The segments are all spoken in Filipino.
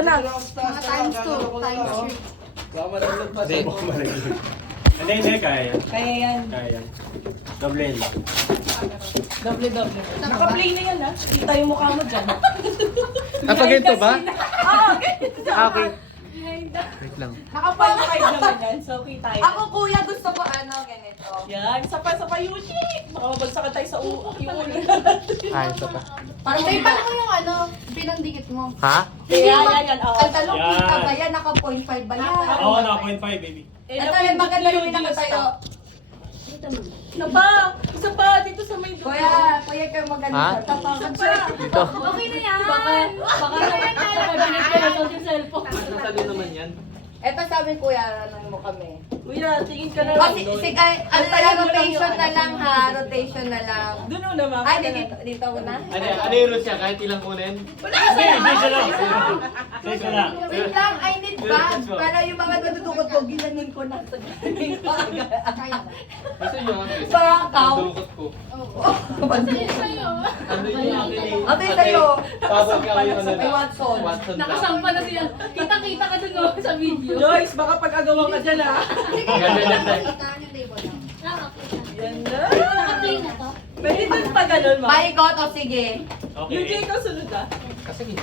ka na. Mga times 2, times 3. Hindi, kaya. Kaya yan. Kaya. Doble lang. Doble. Naka-play na yan ha. Kita yung mukha mo dyan. Napag-ito ba? Okay. Wait lang. Naka-5 naman yan. So, kita yan. Ako kuya, gusto ko ganito. Yan. Isa pa, Yushi. Baka mabagsakan tayo sa ulo. Isa pa. Parang may paano mo yung pinandikit mo? Ha? Yan. Ang talong Yan. kita ba yan? Naka 0.5 ba yan? Oo, naka 0.5 baby. Ito yung maganda yung pinakatayo. Isa pa. Isa pa. Dito sa may Kuya kayo maganda. Ha? Tapakan Isa pa. Ito. Okay na yan. Baka naman sa yung cellphone. Nasali naman yan. Ito sabi kuya, ano mo kami. Kuya, tingin ka na O, lang. ano tayo, rotation na lang ha, rotation na lang. Doon na naman. Ay, dito muna. Ano yung rules niya? Kahit ilang kunin? Hindi, isa lang. Isa lang. Wait lang, I need bags para yung mga natutukot ko, gilanin ko na sa galing Gusto nyo nga? Pakaw. Dukot ko. Sa'yo. Ano yung akin eh? Ate sa'yo. Pabag ka kayo May Watson. Watson lang. Nakasampa na siya. Kitang-kita ka dun sa video. Joyce, baka pag-agawan ka dyan ha. Ganyan tayo. Yan na. Naka-play na to. Pwede doon pa ganun, ma. Maikot o sige. Yung Okay. ikaw sunod ha. Kasi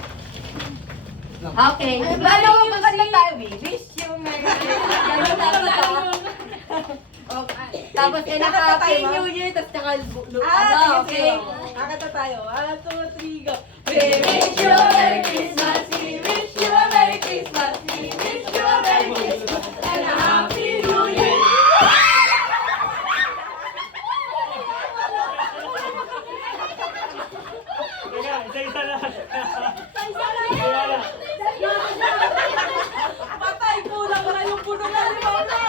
Okay. Ano mo maganda tayo? Wish you Merry Christmas. Ganun dapat ha. Okay. Tapos Happy New Year, tapos tsaka okay. Kakata tayo. 1, 2, 3, go. We wish you a Merry Christmas. We wish you a Merry Christmas. We wish you a Merry Christmas and a Happy New Year. Teka, isa-isa lang. Patay, kulang na yung puno na ni Mama.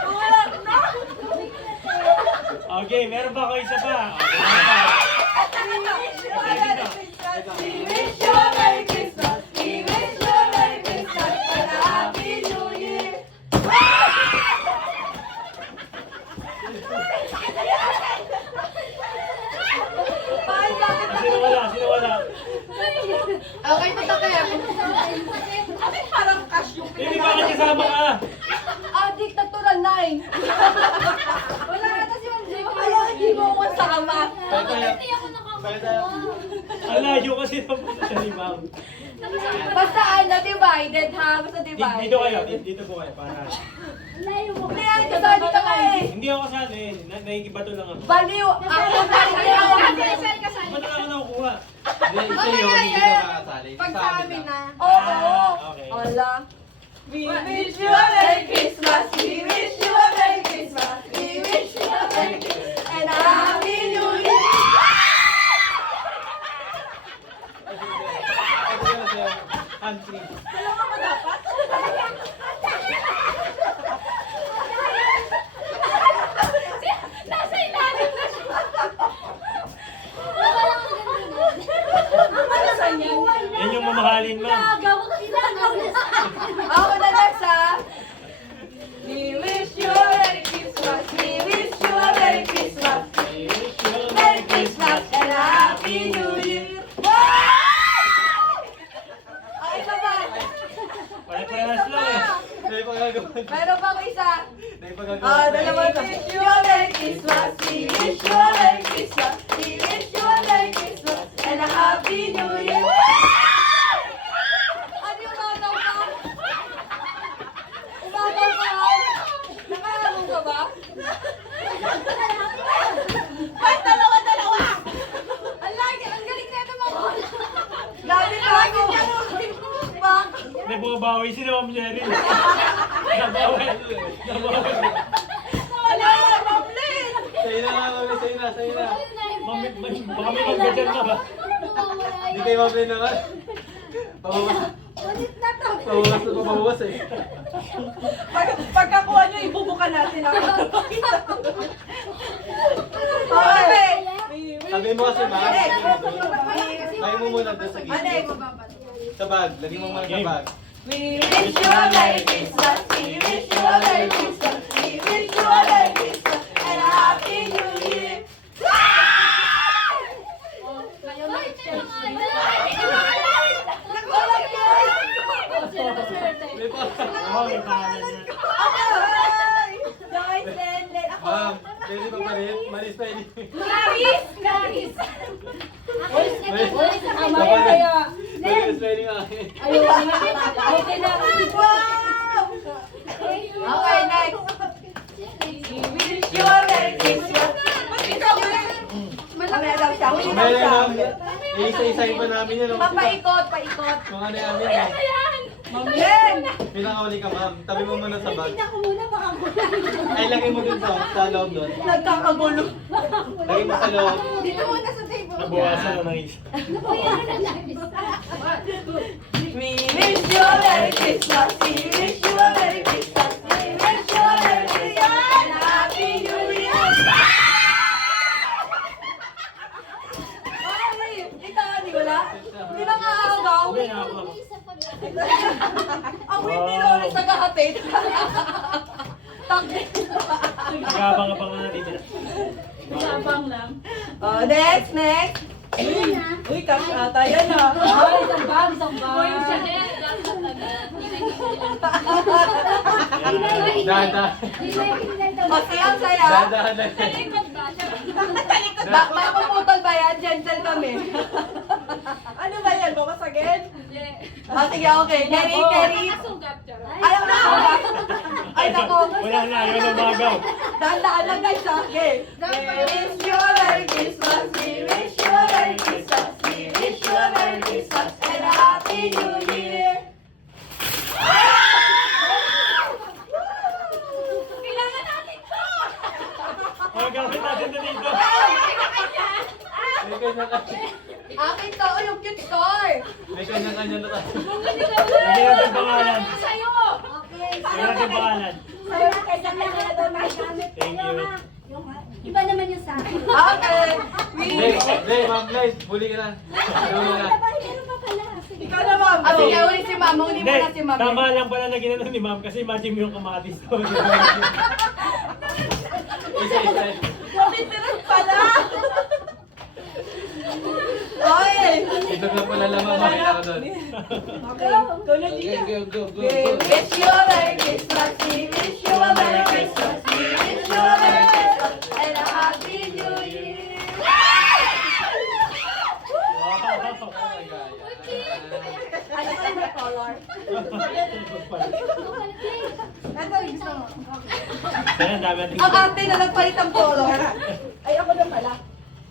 Kulang na. Okay, meron ba ako isa pa? We wish you a Merry Christmas. We wish you a Merry Christmas and a Happy New Year. Ay, bakit Sino wala? Okay, ito kaya. Bakit parang cash yung Baby, bakit kasama ka? Dictatorial 9. Wala ata si Ma'am Jay. Kaya hindi mo ako kasama. Hindi ako nakakuha. Ang layo kasi naman siya ni ma'am. Basta divided ha. Basta divided. Dito kayo, dito po kayo. Para. Layo mo. Hindi yan, kasama dito ka eh. Hindi ako kasali. Nakikibato lang ako. Baliw. Ako baliw. Ba't lang ako nakukuha? Pag sa amin na. Oo. Ah, okay. Ala. We wish you a Merry Christmas. We wish you a Merry Christmas. We wish you a Merry Christmas and a Happy New Year. Dalawa ba dapat? Nasa ilalim na siya. Wala lang ang ganda. Ano sa inyo? Yan yung mamahalin, ma'am. Ilagaw ko kasi ilagaw na. Ako na nasa. We wish you a Merry Christmas. We wish you a Merry Christmas. Merry Christmas and a Happy New Year. Ay, isa ba? Pare-parehas lang eh. Meron pa ako isa. Dalawa to. Wish you a Merry Christmas. We wish you a Merry Christmas. We wish you a Merry Christmas and a Happy New Year. Ano yung umagaw ka? Umagaw ka? Nakahangong ka ba? Ay, dalawa! Ang galing na ito mga Grabe na ako. Bakit? May bumabawi si Ma'am Jerry. Nabawi. Wala! Mablit! Sa'yo na. Baka may magdadyan ka ba? Hindi kayo mabili naman. Ulit na to. Pabawas eh. Pagkakuha nyo, ibubukan natin ako. Okay. Sabi mo kasi ma'am. Lagay mo muna doon sa gilid. Sa bag. Lagay mo muna sa bag. We wish you a Merry Christmas. We wish you a Merry Christmas. We wish you a Merry Christmas and a Happy New Year. Ngayon na spelling. Clarice! Clarice! Tama yan kaya. Mali spelling nga. Ayun. Okay na. Wow! Okay, next. We wish you a Merry Christmas. Mamaya daw siya. Huli daw Mamaya siya. ma'am. Isa-isahin pa namin yan. Papaikot, paikot. Kung ano namin yan. Mamaya. Pinakahuli ka ma'am. Tabi mo muna sa bag. Tingnan ko muna, baka kulang. Ay, lagay mo dun sa loob doon. Nagkakagulo. Lagay mo sa loob. Dito muna sa table. Nabuwasan na ng isa. We wish you a Merry Christmas. We wish you a Merry Christmas. We wish you a Merry Christmas and a Happy New Year. Ay, ikaw, di wala? Hindi na nga agaw. Hindi, ako. Ang wait ni Loris naghahatid. Takit. Nagkabang-abang na natin sila. Sabang lang. Oh, next, next. Uy, cash ata yan ah. Ay, isang bag, isang bag. Dahan-dahan. O, siyang saya. Dahan-dahan na. Mapuputol ba yan? Gentle kami. Ano ba yan? Babasagin? Ah, sige, okay. Kerry. Ayaw na ako ba? Ay, nako. Wala na, yun ang magaw. Dahan-dahan lang guys sa akin. We wish you a Merry Christmas. We wish you a Merry Christmas. We wish you a Merry Christmas and a Happy New Year. Kailangan natin to! Oh, gamit natin na dito. May kanya-kanya. Akin to, oh, yung cute star. May kanya-kanya na tayo. Lagyan natin pangalan. Sa'yo! Lagyan natin pangalan. Kaya lang na daw nagamit. Thank you. Iba naman yung sa akin. Okay. Lay, ma'am, Lay. Huli ka na. Huli ka na. Meron pa pala. Sige. Ikaw na, ma'am. Ah, sige, uli si ma'am. Uli Hindi, muna si ma'am. tama lang pala na ginano ni ma'am kasi imagine mo yung kamatis. Isa-isa. Pabitiran pala. Okay. Ito na pala lamang makita ko doon. Okay. Go na dito. Go. We wish you a Merry Christmas. We wish you a Merry Christmas. We wish you a Merry Christmas and a Happy New Year. Ano pa yung color? Ito yung gusto mo. Kaya ang dami natin. Ang ate na nagpalit ang color. Ay, ako na pala.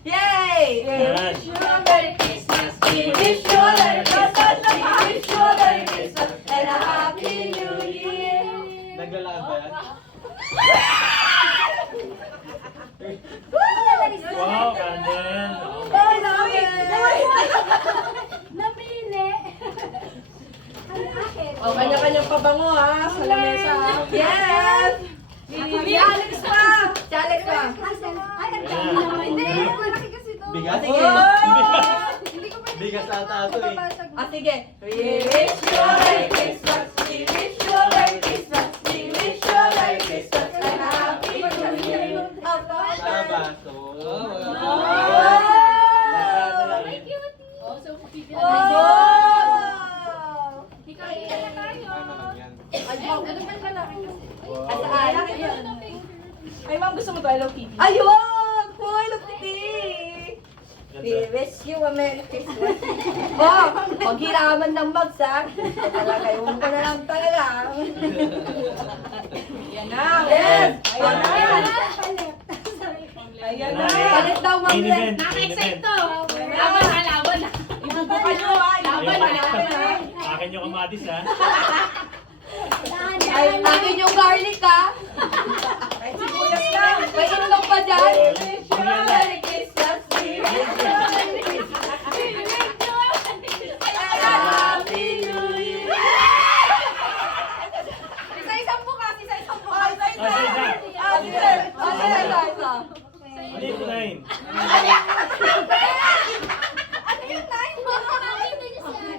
Yay! Yan. Wish you a Merry Christmas. We wish you a Merry Christmas. We wish you a Merry Christmas and a Happy New Year. Naglalakad ba yan? Wow, Candel. Ay, nakakit! Napili. Ang akin. O, kanya-kanyang pabango ha, sa lamesa. Yes! Si Alex pa! Si Alex pa! Ay, ang dami naman. Hindi, malaki kasi ito. Bigas? Sige. Hindi ko pwede. Bigas ata ito eh. Ah, sige. We wish you a Merry Christmas. We wish you a Merry Christmas. We wish you a Merry Christmas and a Happy New Year. Sa baso. May cute. Oh, so kapipin Oh! Hikayin na tayo. Ano lang yan? Ay, ma'am. Ano ba lalaki kasi? Ay, saan? Ay, ma'am, gusto mo to? Hello Kitty. Ayun! Boy, look at this! We wish you a Merry Christmas. Oh, paghiraman ng bagsak. Talaga, yung ko na lang talaga. Yan na. Yes! Ayan na. Palit. Ayan na. Palit daw, ma'am. Main event. Nakaka-excite to. Laban na, laban na. Ibubukan nyo ha. Laban na, laban na. Akin yung kamatis ha. Ay, akin yung garlic, ha? Ay, sibuyas lang. May itlog pa dyan? Merry Christmas. We wish you a Merry Christmas. We wish you a Merry Christmas and a Happy New Year. Isa-isang bukas, isa-isang bukas. Ah, isa. Ah, sige. Ah, sige, isa-isa. Ano yung kunain? Ano yung nine? Makakakita niyo sa akin.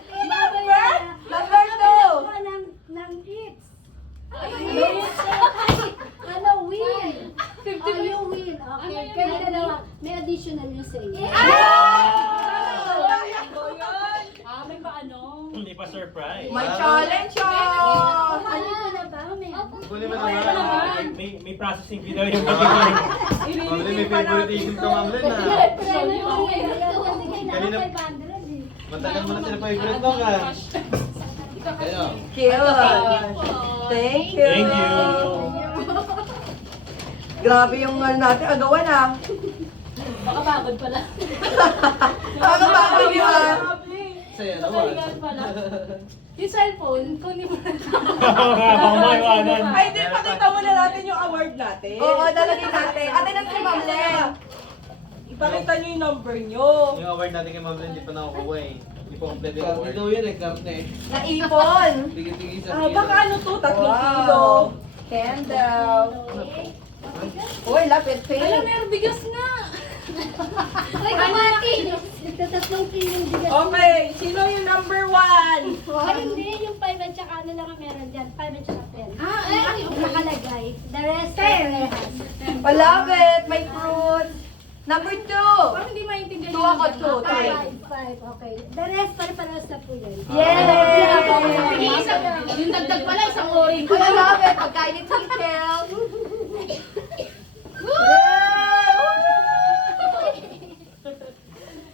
Number two. Ng hits. Halloween. Halloween. Okay. Kayo dalawa. May additional yung sa inyo. Hindi pa surprise. May challenge oh! Ano ko na ba? Kunin mo naman. May processing fee daw yung pagkikinig. Mamlin, may favoritism ka, Mamlin, ha? Kanina, matagal mo na sila favorite mo, ka? Kaya. Cute! Thank you! Thank you. Grabe yung ano natin, agawan ah. Baka pagod pala. Ano ba ako di ba? Saya naman. Galingan pala. Yung cellphone, kunin mo na. Baka maiwanan. Ay, di, pakita mo na natin yung award natin. Oo, dalagin natin. Ate na si Ma'am Len. Ipakita nyo yung number nyo. Yung award natin kay Mamlin, hindi pa nakukuha eh. Hindi pa complete yung award. yun eh, karne. Naipon. Tigil-tigil sa Ah, baka ano to, 3 kilo. Wow. Candle. Uy, lapit Alam, pink. meron bigas nga. Ay, kamati! Nagtatatlong kilong bigas. Okay, sino yung number 1? Ay, hindi. Yung 5 at saka ano lang ang meron dyan. 5 at saka 10. Ay, Nakalagay. The rest ay parehas. Palapit. May fruit. Number 2. parang hindi maintindihan 2 ako, 2. 5, okay. The rest pare-parehas na po yan. Yay! Yung dagdag pala, isang oring. Palapit. Pagkain ni Titel.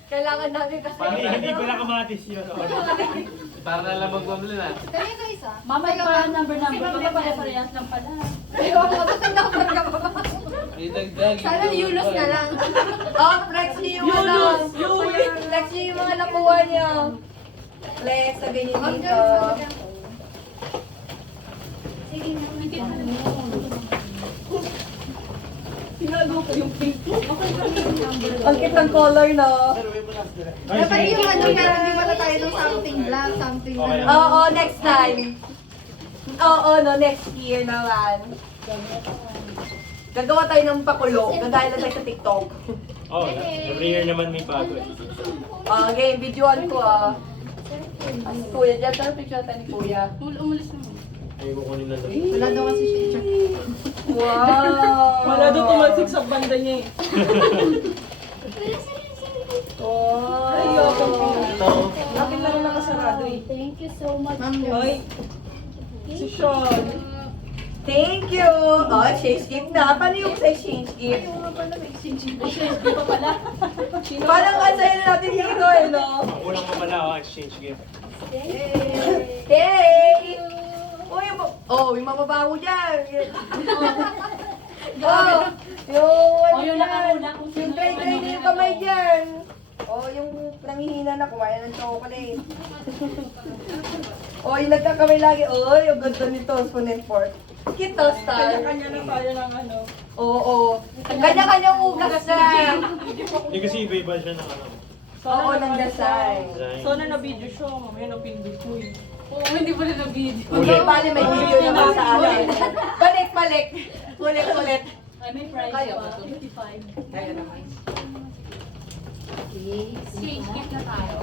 Kailangan namin kasi. Hindi ko na kamatis yun. Para na lang mag-Mamlin, ha? Kanino isa? Mama, yung parang number. Baka pare-parehas lang pala. Ayoko, tutulungan ka ba? Idagdag. Sana yulos na lang. Oh, flex niyo yung ano. Flex niyo yung mga nakuha niyo. Flex, sabi niyo dito. Sige na. Tinago ko yung pink. Ang cute ng color, no? Ay, Dapat sige. yung ano, meron din pala tayo ng something black, something Okay. Oo, next time. Oo, no, next year naman. Gagawa tayo ng pakulo. Gagaya lang tayo sa TikTok. Oh, every year naman may bago. Okay, videoan ko ah. As kuya, dyan tayo picture tayo ni kuya. Umulis naman. Ay, kukunin na lang. Wala daw kasi siya. Wow! Wala doon tumalsik sa banda niya eh. Wow! Ayoko. Akin lang nakasarado eh. Thank you so much. Ay, si Sean. Thank you! Oh, exchange gift na. Paano yung sa exchange gift? Exchange ko pa pala. Parang ang saya na natin dito eh, no? Ang unang mamala, exchange gift. Hey! Oh, yung mababaho dyan. Oh, Oh, yung nakahula kung sino yung tray-tray na yung kamay dyan. Oh, yung nangihina na kumain ng chocolate. Oh, yung nagkakamay lagi. Oh, yung ganda nito, spoon and fork. Kita star. Kanya-kanya na tayo ng ano. Oo. Kanya-kanyang ugas na. Hindi kasi iba-iba siya ng ano. Oo, ng design. Design. Sana na-video siya. Mamaya napindot ko eh. Oo, hindi pala na video. Hindi, bali may video naman sa akin. Balik. Ulit. Ay, may price pa. 55. Kaya naman. Exchange gift na tayo.